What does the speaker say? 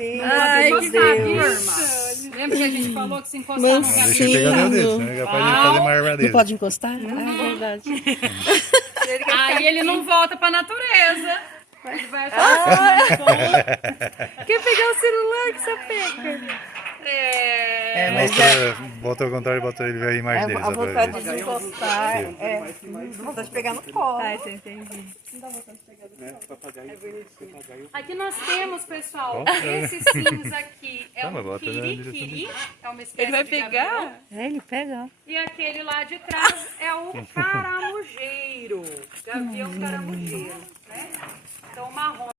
Deus. Ai, Meu que Deus. firma. Lembra que a gente falou que se encostar no Não deixa ele pegar o dedo, né? É capaz de fazer uma armadilha. Não pode encostar? Ah, é verdade. aí ele não volta pra natureza. Ele vai achar Quer pegar o celular que você pega? Bota ao contrário e bota ele ver a imagem dele. A só pra vontade ver. de desencostar. A vontade de pegar no colo. Ah, entendi. Aqui nós temos, pessoal, esse cinza aqui é Não, mas um bota na direção quiri-quiri, é uma espécie Ele vai de pegar? gavião. É, ele pega. E aquele lá de trás é o caramujeiro, gavião caramujeiro, né? Então o marrom